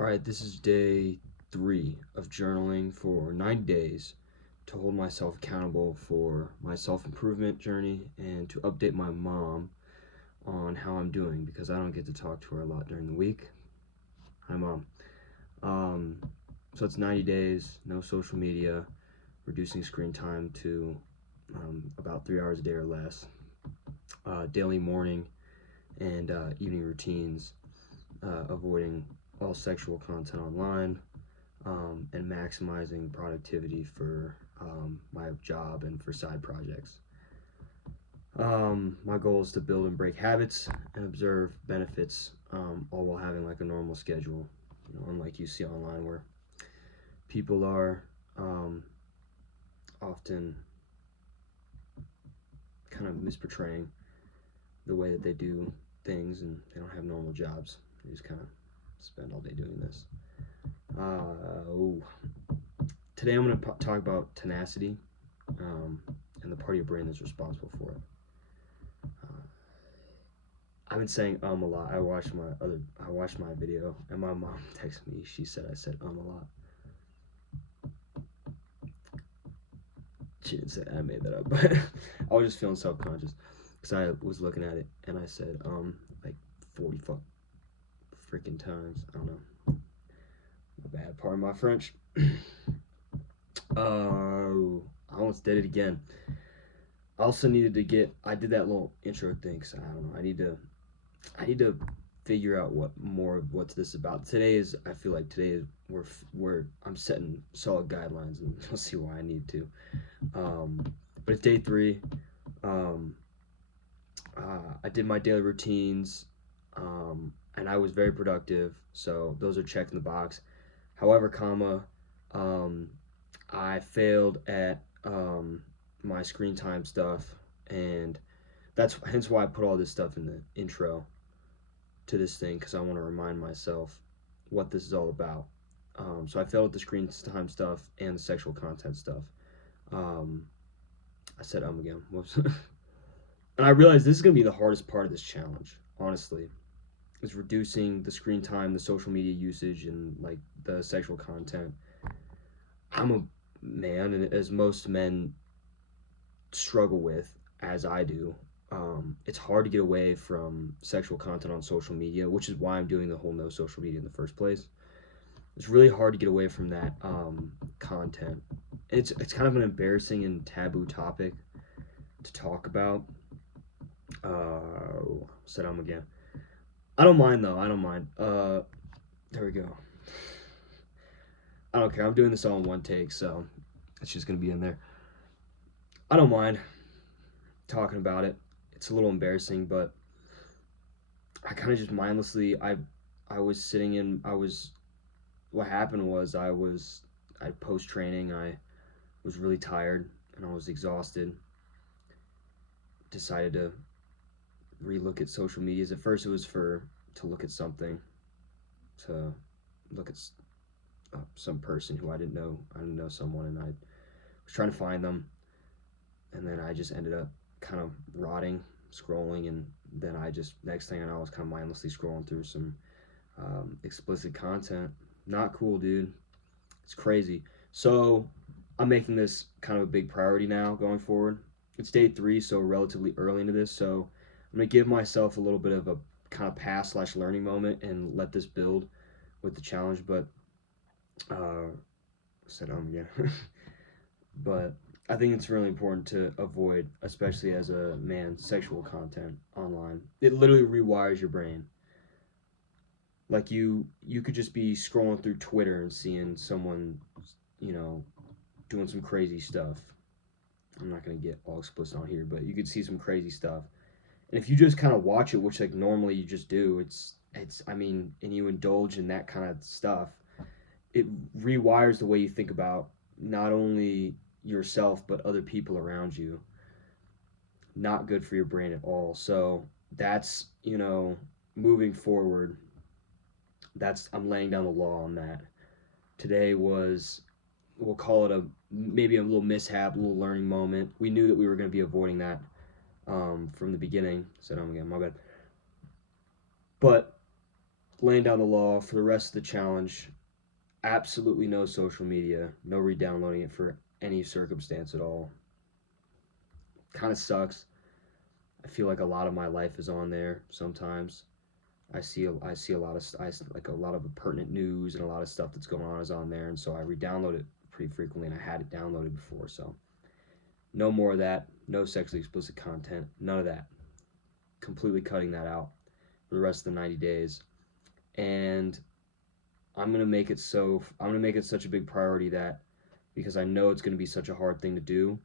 All right, this is day 3 of journaling for 90 days to hold myself accountable for my self improvement journey and to update my mom on how I'm doing because I don't get to talk to her a lot during the week. Hi, Mom. Um, so it's 90 days, no social media, reducing screen time to about 3 hours a day or less, daily morning and evening routines, avoiding all sexual content online, and maximizing productivity for my job and for side projects. My goal is to build and break habits and observe benefits, all while having like a normal schedule. Unlike you see online where people are um, often kind of misportraying the way that they do things, and they don't have normal jobs. They just kind of spend all day doing this. Oh, today I'm going to talk about tenacity, and the part of your brain that's responsible for it. I've been saying a lot. I watched my video, and my mom texted me. She said I said a lot. She didn't say I made that up, but I was just feeling self conscious because I was looking at it and I said like 40 freaking times. I don't know. My bad. Pardon my French. I almost did it again. I also needed to get. I did that little intro thing, so I don't know. I need to figure out what's this about. I feel like today is where I'm setting solid guidelines, and you'll see why I need to. But it's day 3. Um, I did my daily routines, and I was very productive. So those are checked in the box. However, um, I failed at my screen time stuff, and that's hence why I put all this stuff in the intro to this thing, because I want to remind myself what this is all about. So I failed at the screen time stuff and the sexual content stuff. Um, I said again. Whoops. And I realized this is going to be the hardest part of this challenge, honestly, is reducing the screen time, the social media usage, and like the sexual content. I'm a man, and as most men struggle with, as I do, it's hard to get away from sexual content on social media, which is why I'm doing the whole no social media in the first place. It's really hard to get away from that content. It's kind of an embarrassing and taboo topic to talk about. Said again. I don't mind though. I don't mind. There we go. I don't care. I'm doing this all in one take, so it's just gonna be in there. I don't mind talking about it. It's a little embarrassing, but I kind of just mindlessly. I was sitting in. I was. What happened was I post training. I was really tired and I was exhausted. Decided to relook at social medias. At first, it was to look at something, to look at some person who I didn't know. I didn't know someone, and I was trying to find them, and then I just ended up kind of rotting, scrolling, and then I just next thing I know, I was kind of mindlessly scrolling through some explicit content. Not cool, dude. It's crazy. So I'm making this kind of a big priority now going forward. It's day 3, so relatively early into this. So I'm gonna give myself a little bit of a kind of pass/learning moment and let this build with the challenge. But said again. But I think it's really important to avoid, especially as a man, sexual content online. It literally rewires your brain. Like you could just be scrolling through Twitter and seeing someone, you know, doing some crazy stuff. I'm not gonna get all explicit on here, but you could see some crazy stuff. And if you just kind of watch it, which like normally you just do, it's I mean, and you indulge in that kind of stuff, it rewires the way you think about not only yourself but other people around you. Not good for your brain at all. So that's, moving forward, that's I'm laying down the law on that. Today was, we'll call it maybe a little mishap, a little learning moment. We knew that we were going to be avoiding that from the beginning. Said again, my bad. But laying down the law for the rest of the challenge. Absolutely no social media, no re-downloading it for any circumstance at all. Kind of sucks. I feel like a lot of my life is on there sometimes. I see a lot of like a lot of pertinent news and a lot of stuff that's going on is on there, and so I re-download it pretty frequently, and I had it downloaded before, so no more of that. No sexually explicit content. None of that. Completely cutting that out for the rest of the 90 days, and I'm gonna make it such a big priority that because I know it's gonna be such a hard thing to do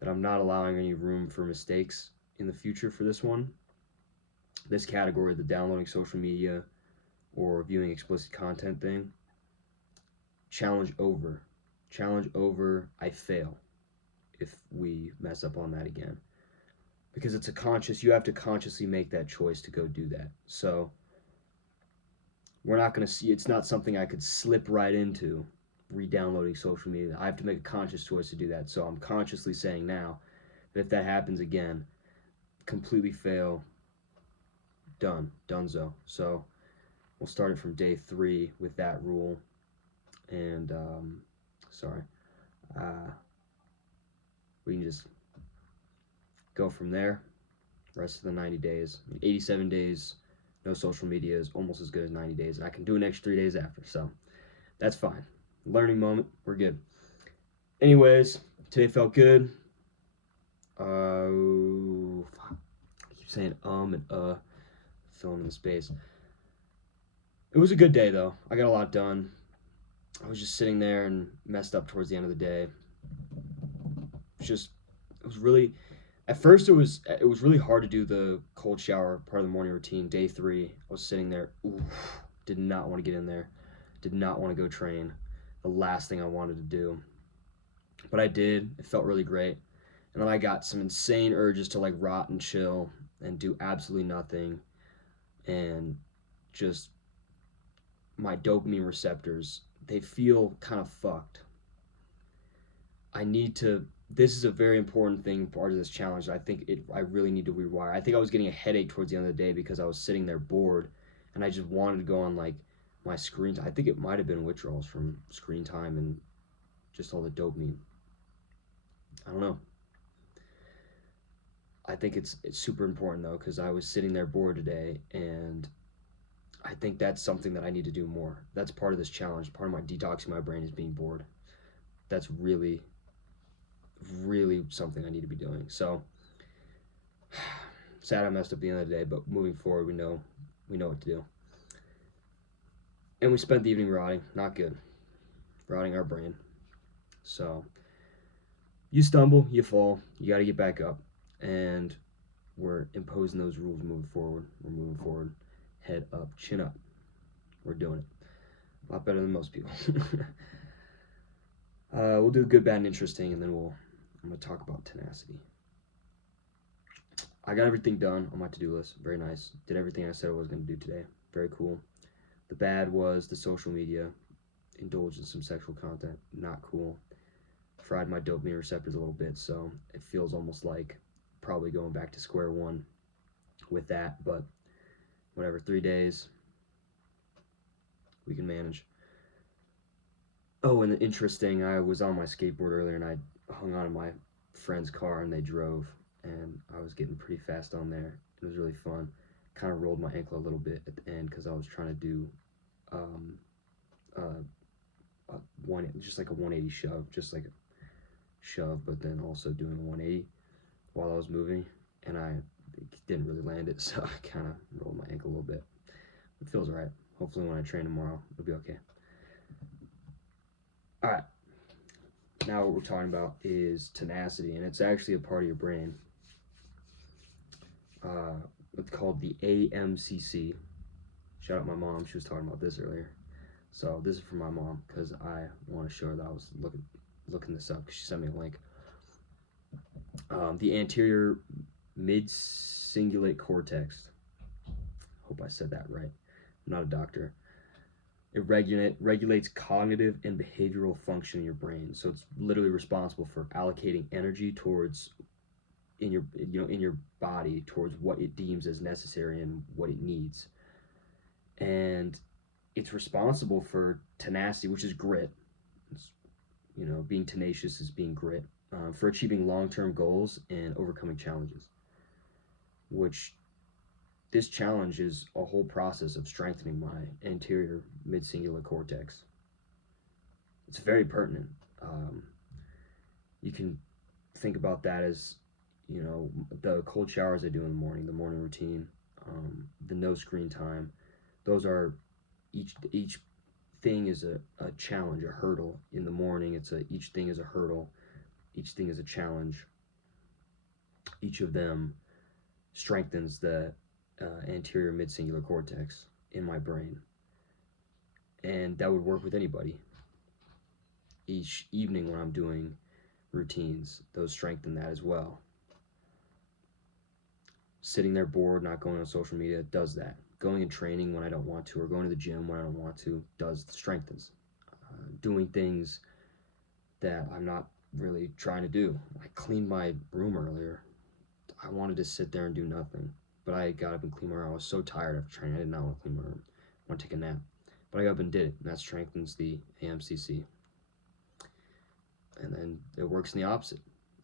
that I'm not allowing any room for mistakes in the future for this one. This category, the downloading social media or viewing explicit content thing, challenge over. Challenge over, I fail if we mess up on that again. Because you have to consciously make that choice to go do that. So we're not going to see, it's not something I could slip right into re-downloading social media. I have to make a conscious choice to do that. So I'm consciously saying now that if that happens again, completely fail, donezo. So we'll start it from day 3 with that rule. And we can just go from there. Rest of the 90 days, 87 days, no social media is almost as good as 90 days, and I can do an extra 3 days after, so that's fine. Learning moment, we're good. Anyways, today felt good. I keep saying and filling in the space. It was a good day though. I got a lot done. I was just sitting there and messed up towards the end of the day. It was really, at first it was really hard to do the cold shower part of the morning routine. Day 3, I was sitting there, did not want to get in there, did not want to go train. The last thing I wanted to do, but I did. It felt really great, and then I got some insane urges to like rot and chill and do absolutely nothing, and just my dopamine receptors, they feel kind of fucked. This is a very important thing, part of this challenge. I really need to rewire. I think I was getting a headache towards the end of the day because I was sitting there bored, and I just wanted to go on like my screen time. I think it might have been withdrawals from screen time and just all the dopamine. I don't know. I think it's super important though, because I was sitting there bored today, and I think that's something that I need to do more. That's part of this challenge. Part of my detoxing my brain is being bored. That's really something I need to be doing. So sad I messed up the end of the day, but moving forward, we know what to do. And we spent the evening rotting. Not good. Rotting our brain. So you stumble, you fall, you got to get back up, and we're imposing those rules moving forward. We're moving forward, head up, chin up. We're doing it a lot better than most people. We'll do good, bad, and interesting, and then I'm going to talk about tenacity. I got everything done on my to-do list. Very nice. Did everything I said I was going to do today. Very cool. The bad was the social media. Indulged in some sexual content. Not cool. Fried my dopamine receptors a little bit, so it feels almost like probably going back to square one with that, but whatever, 3 days, we can manage. Oh, and interesting, I was on my skateboard earlier, and I hung on to my friend's car, and they drove, and I was getting pretty fast on there. It was really fun. Kind of rolled my ankle a little bit at the end because I was trying to do just like a 180 shove, just like a shove, but then also doing a 180 while I was moving, and I didn't really land it, so I kind of rolled my ankle a little bit. It feels all right. Hopefully when I train tomorrow, it'll be okay. All right. Now what we're talking about is tenacity, and it's actually a part of your brain. It's called the AMCC. Shout out my mom. She was talking about this earlier. So this is from my mom because I want to show her that I was looking this up because she sent me a link. The anterior mid-cingulate cortex. Hope I said that right. I'm not a doctor. It regulates cognitive and behavioral function in your brain. So it's literally responsible for allocating energy towards in your body towards what it deems as necessary and what it needs. and it's responsible for tenacity, which is grit. It's, being tenacious is being grit, for achieving long-term goals and overcoming challenges. Which this challenge is a whole process of strengthening my anterior mid-cingulate cortex. It's very pertinent. Um, you can think about that as, the cold showers I do in the morning routine, the no screen time. Those are each thing is a challenge, a hurdle. In the morning, each thing is a hurdle, each thing is a challenge. Each of them strengthens the anterior mid-cingulate cortex in my brain, and that would work with anybody. Each evening when I'm doing routines, those strengthen that as well. Sitting there bored, not going on social media, does that. Going and training when I don't want to, or going to the gym when I don't want to, strengthens. Doing things that I'm not really trying to do. I cleaned my room earlier. I wanted to sit there and do nothing, but I got up and cleaned my room. I was so tired after training. I did not want to clean my room. I want to take a nap, but I got up and did it, and that strengthens the AMCC. And then it works in the opposite.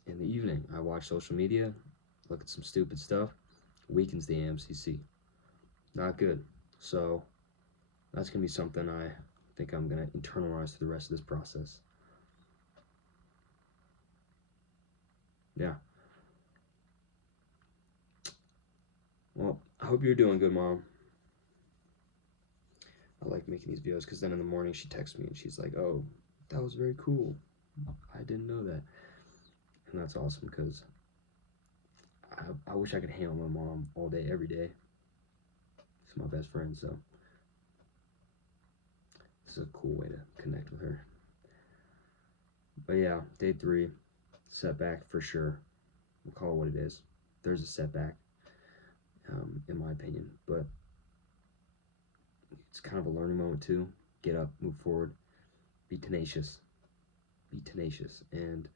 In the evening, I watch social media, look at some stupid stuff, weakens the AMCC. Not good. So that's going to be something I think I'm going to internalize through the rest of this process. Yeah. Well, I hope you're doing good, Mom. I like making these videos because then in the morning she texts me and she's like, "Oh, that was very cool. I didn't know that." And that's awesome because I wish I could hang out with my mom all day, every day. She's my best friend, so this is a cool way to connect with her. But yeah, day 3, setback for sure. We'll call it what it is. There's a setback, in my opinion, but it's kind of a learning moment too. Get up, move forward, be tenacious. Be tenacious. And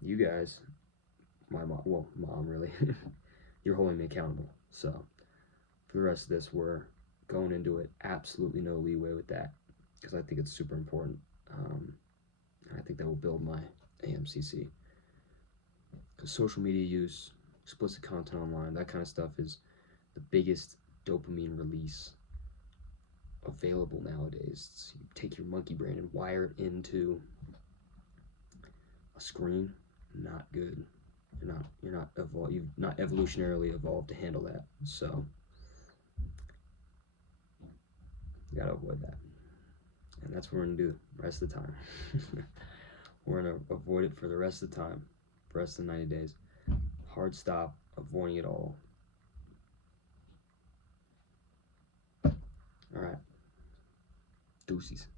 you guys, mom really, you're holding me accountable. So for the rest of this, we're going into it absolutely no leeway with that, because I think it's super important. I think that will build my AMCC. Because social media use, explicit content online, that kind of stuff is the biggest dopamine release available nowadays. You take your monkey brain and wire it into a screen. Not good. You've not evolutionarily evolved to handle that. So you gotta avoid that. And that's what we're gonna do the rest of the time. We're gonna avoid it for the rest of the time, for the rest of the 90 days. Hard stop, avoiding it all. All right. Deuces.